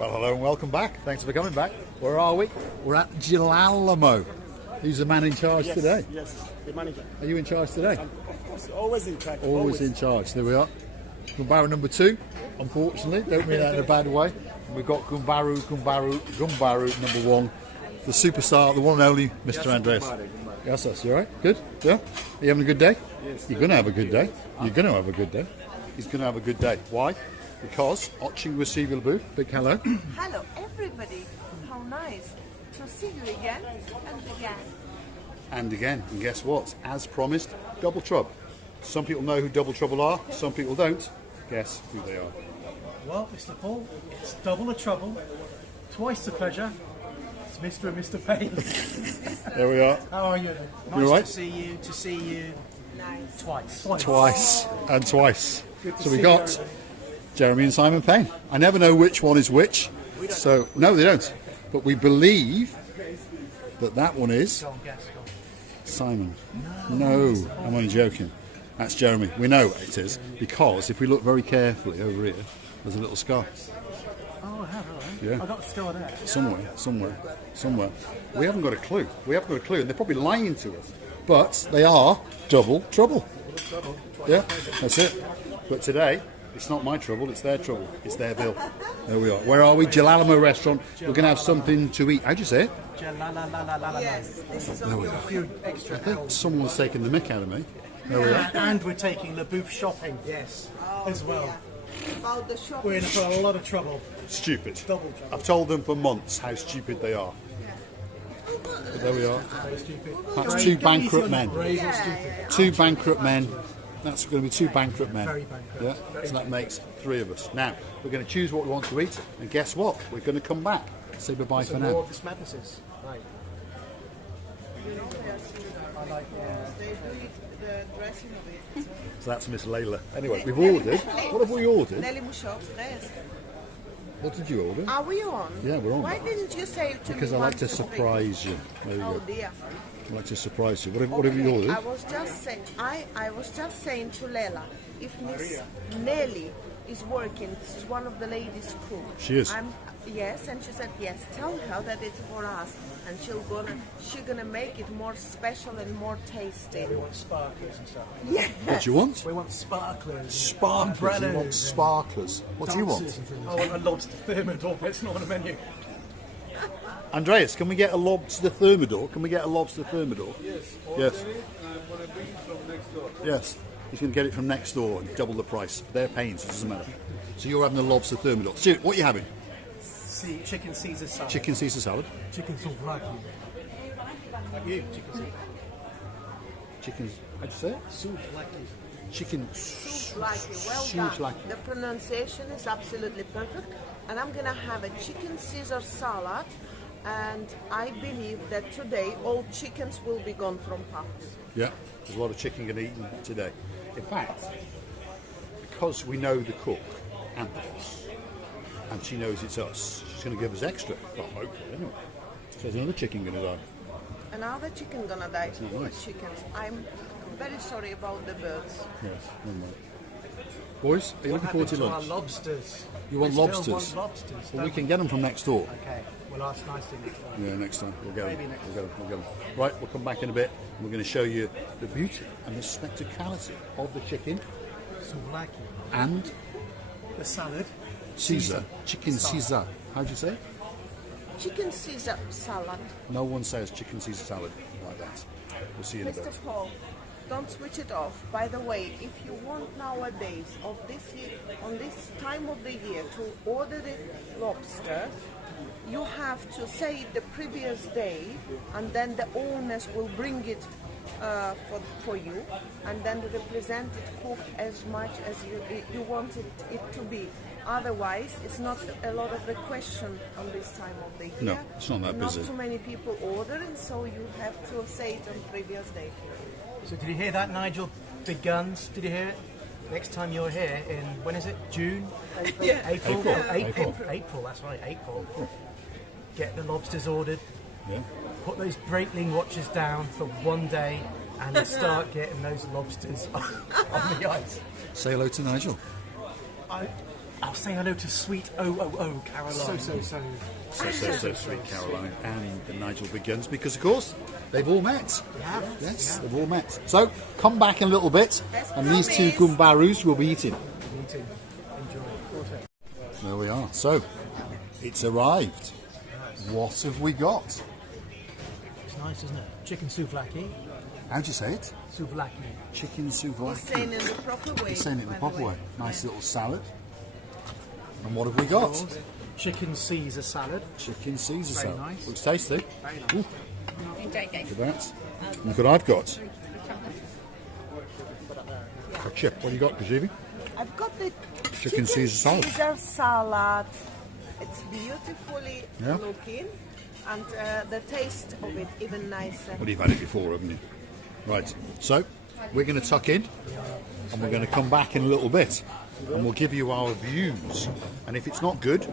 Well, hello and welcome back. Thanks for coming back. Where are we? We're at Gelamo. Who's the man in charge today? Yes, the manager. Are you in charge today? Of course, always in charge. Always in charge. There we are. Gumbaru number 2, unfortunately. Don't mean that in a bad way. And we've got Gumbaru number 1. The superstar, the one and only Mr. Andreas. Yes, you alright? Good? Yeah? Are you having a good day? Yes. You're going to have a good day. You're going to have a good day. He's going to have a good day. Why? Because Oching will see you, boo. Big hello. Hello, everybody. How nice to see you again and again. And again, and guess what? As promised, Double Trouble. Some people know who Double Trouble are, some people don't. Guess who they are. Well, Mr. Paul, it's double the trouble, twice the pleasure. It's Mr. and Mr. Payne. There we are. How are you? You all right? To see you Nice. twice. Twice. Good to So we see got you. Jeremy and Simon Payne. I never know which one is which. So, no, they don't. But we believe that one is Go on, guess, go on. Simon. No, I'm only joking. That's Jeremy. We know it is because if we look very carefully over here, there's a little scar. Oh, I have, Yeah. I got the scar there. Somewhere. We haven't got a clue. And they're probably lying to us. But they are Double Trouble. Yeah, that's it. But today, it's not my trouble, it's their trouble. It's their bill. There we are. Where are we? Gelamo restaurant. We're going to have something to eat. How'd you say it? Yes, this is There on we your go. Few extra I think hours. someone's taken the mick out of me. There we are. And we're taking the booth shopping, yes, as well. dear. About the shopping. We're in for a lot of trouble. Stupid. Double trouble. I've told them for months how stupid they are. But there we are. Very stupid. That's two bankrupt men. Razor stupid. Two bankrupt men. That's going to be 2 bankrupt men. Very bankrupt. Yeah, so that makes 3 of us. Now, we're going to choose what we want to eat, and guess what? We're going to come back. Say bye-bye for Some now. more of this madnesses. Right. I like They do it, the dressing of it. So that's Miss Layla. Anyway, we've ordered. What have we ordered? Nelly Mushok, yes. What did you order? Are we on? Yeah, we're on. Why didn't you say it to Because me I like once to before? surprise you. There you Oh go. dear. I like to surprise you. What have you Okay, ordered? I was just saying. I was just saying to Lela, if Miss Nelly is working, this is one of the ladies' cook. She is. Yes, and she said yes. Tell her that it's for us, and she's gonna make it more special and more tasty. We want sparklers and stuff. Yes. What do you want? We want sparklers. Sparklers. You want Umbrellas. sparklers. What do you want? Dancers and things. I want a lobster thermidor, but it's not on the menu. Andreas, can we get a lobster thermidor? Can we get a lobster thermidor? Yes. Yes. He's going to get it from next door and double the price. They're paying, so it doesn't matter. So you're having a lobster thermidor. Stuart, what are you having? Chicken Caesar salad. Chicken Caesar salad. Chicken souvlaki. Like you, chicken souvlaki. Chicken. How'd you say it? Souvlaki. Chicken. Souvlaki, well done. Souvlaki. The pronunciation is absolutely perfect. And I'm gonna have a chicken Caesar salad. And I believe that today all chickens will be gone from Paphos. Yeah. There's a lot of chicken going to eat today. In fact, because we know the cook and us, and she knows it's us, she's going to give us extra. Well, hopefully, anyway. So there's another chicken going to die. Another chicken gonna die. not nice. Chickens. I'm very sorry about the birds. Yes. Never mind. Boys, are you looking forward to Our lunch? lobsters. You want We still lobsters? want lobsters. Well, we don't can get them from next door. Okay, we'll ask nicely next time. Yeah, next time. We'll get them. Maybe next We'll get them. Right, we'll come back in a bit. And we're going to show you the beauty and the spectacality of the chicken Souvlaki. and The salad. Caesar. Chicken Caesar. How'd you say? Chicken Caesar salad. No one says chicken Caesar salad like that. We'll see you in a bit. Mr. Paul, don't switch it off. By the way, if you want nowadays of this year, on this time of the year to order the lobster, you have to say it the previous day, and then the owners will bring it for you, and then represent it cooked as much as you wanted it to be. Otherwise, it's not a lot of the question on this time of the year. No, it's not that busy. Not too many people order, and so you have to say it on previous day. So did you hear that, Nigel? Big guns. Did you hear it? Next time you're here in, when is it? June? Yeah. April. April. April, that's right, April. Get the lobsters ordered. Yeah. Put those Breitling watches down for one day and you start getting those lobsters on the ice. Say hello to Nigel. I'll say hello to sweet Caroline. So sweet Caroline and Nigel Begins, because of course they've all met. Yes, they've all met. So come back in a little bit, and these two gumbarus will be eating. There we are. So it's arrived. What have we got? It's nice, isn't it? Chicken souvlaki. How'd you say it? Souvlaki. Chicken He's saying souvlaki. it in the proper way. He's saying it in the by proper way. way. Nice little salad. And what have we got? Chicken Caesar salad. Chicken Caesar Very salad. nice. Looks tasty. Very nice. Ooh, look at that. Look what I've got. A chip. What have you got, Kajivi? I've got the Chicken Caesar salad. Caesar salad. It's beautifully Yeah. looking, and the taste of it even nicer. Well, you've had it before, haven't you? Right. So we're going to tuck in, and we're going to come back in a little bit, and we'll give you our views. And if it's not good,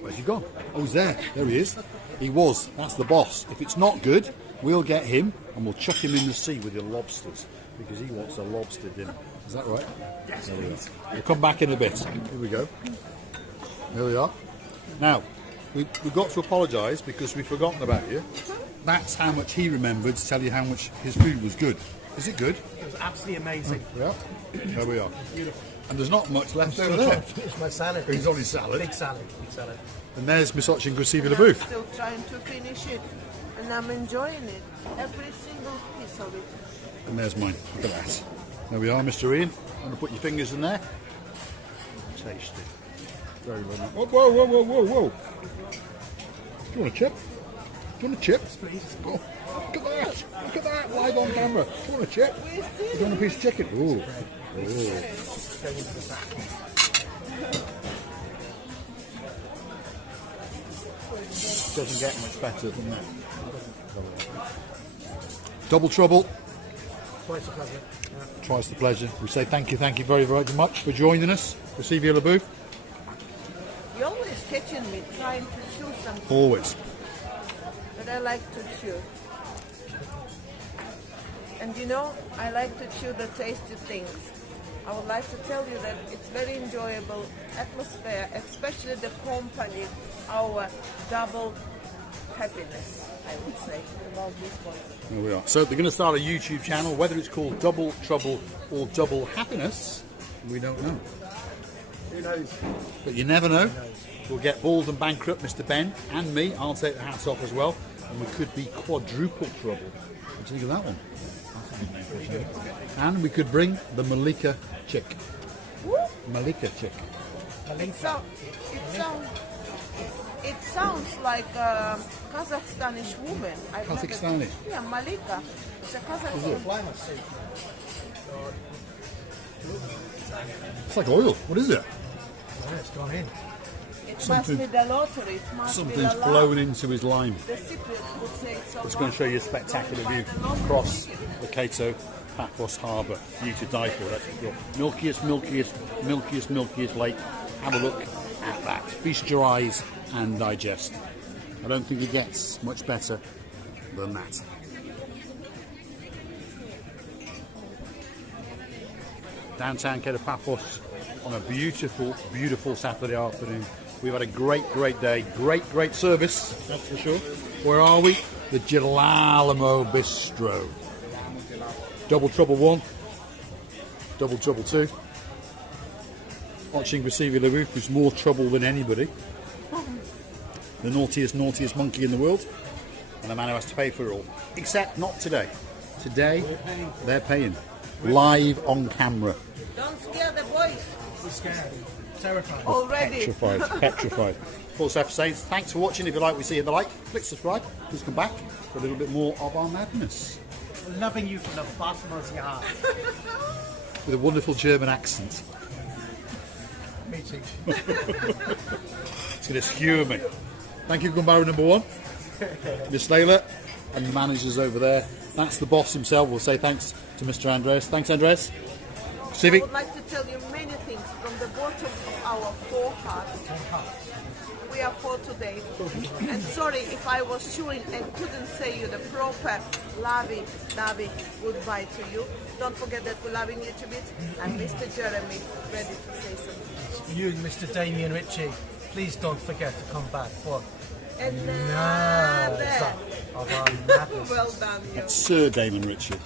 where's he gone? Oh, he's there. There he is. He was. That's the boss. If it's not good, we'll get him, and we'll chuck him in the sea with the lobsters, because he wants a lobster dinner. Is that right? Yes, There we please. are. We'll come back in a bit. Here we go. Here we are. Now, we've got to apologise because we've forgotten about you. That's how much he remembered to tell you how much his food was good. Is it good? It was absolutely amazing. Yeah. There we are. Beautiful. And there's not much left over I'm there. trying to finish my salad. He's on his salad. Big salad. Big salad. And there's Misochin Gusivi I'm Laboof. still trying to finish it, and I'm enjoying it. Every single piece of it. And there's mine. Look at that. There we are, Mr. Ian. I'm going to put your fingers in there. Tasty. Very well done. Whoa, whoa, whoa, whoa, whoa, whoa. Do you want a chip? Do you want a chip? Please. Oh, look at that. Look at that. Live on camera. Do you want a chip? Do you want a piece of chicken? Ooh. Ooh. Doesn't get much better than that. Double Trouble. Twice a pleasure. Twice the pleasure. We say thank you very, very much for joining us. Gusivi Laboof. You're always catching me trying to chew something, Always. but I like to chew. And you know, I like to chew the tasty things. I would like to tell you that it's very enjoyable atmosphere, especially the company, our double happiness, I would say, about this one. There we are. So they're going to start a YouTube channel. Whether it's called Double Trouble or Double Happiness, we don't know. Who knows? But you never know. We'll get bald and bankrupt, Mr. Ben and me. I'll take the hats off as well. And we could be quadruple trouble. What do you think of that one? And we could bring the Malika chick. Malika chick. It sounds like a Kazakhstanish woman. I've never- Kazakhstani? Yeah, Malika. It's a Kazakhstani. It's like oil. What is it? Yeah, it's gone in. It Something- must be the lottery. It must Something's be the luck. blown into his lime. The Cypriots would say it's It's going to show you a spectacular view across the Cato Paphos Harbour. You to die for. That's the milkiest lake. Have a look at that. Feast your eyes and digest. I don't think it gets much better than that. Downtown Cato Paphos on a beautiful, beautiful Saturday afternoon. We've had a great day. Great service, that's for sure. Where are we? The Gelamo Bistro. Double Trouble 1. Double Trouble 2. Watching Gusivi Laboof, who's more trouble than anybody. The naughtiest monkey in the world. And the man who has to pay for it all. Except not today. Today, they're paying. Live on camera. Don't scare the boys We're scared. Terrified. already. Petrified. Paul Cyprus says, thanks for watching. If you like what we see in the like, click subscribe. Please come back for a little bit more of our madness. Loving you from the bottom of your heart. With a wonderful German accent. Me too. It's going to skewer me. Thank you, Gumbaru number 1. Miss Layla and the managers over there. That's the boss himself. We'll say thanks to Mr. Andres. Thanks, Andres. I Civic. would like to tell you many things from the bottom of our 4 hearts. We we are for today. And sorry if I was chewing and couldn't say you the proper lovey-dovey goodbye to you. Don't forget that we're loving you to bits. And Mr. Jeremy, ready to say something. You and Mr. Damien Ritchie, please don't forget to come back for Another. of our madness. Well done, you. Sir Damon Ritchie.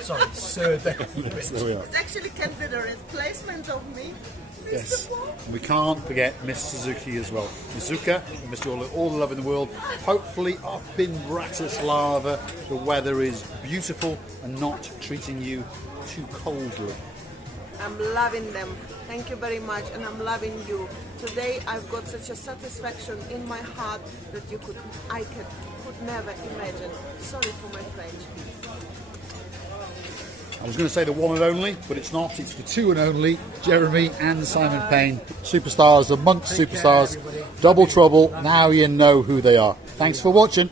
Sorry, Sir Damien Yes, Ritchie. there we are. It actually can be the replacement of me. Mr. Yes. Paul. And we can't forget Miss Suzuki as well. Mizuka, Mr. All the love in the world. Hopefully up in Bratislava, the weather is beautiful and not treating you too coldly. I'm loving them. Thank you very much, and I'm loving you. Today I've got such a satisfaction in my heart that I could never imagine. Sorry for my French. I was going to say the one and only, but it's not. It's the two and only, Jeremy and Simon Payne. Superstars amongst Take care, superstars. everybody. Double Trouble. Now you know who they are. Thanks for watching.